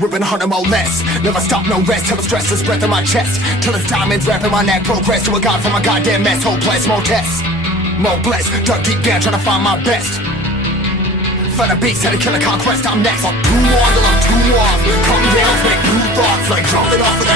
Ripping harder, more less. Never stop, no rest. Till the stress is breath in my chest. Till it's diamonds wrapping my neck. Progress to a god from a goddamn mess. Hopeless, more tests. More blessed. Dug deep down, trying to find my best. Find a beast, had to kill a conquest. I'm next. I'm too on till I'm too off. Calm down, make new thoughts. Like jumping off of that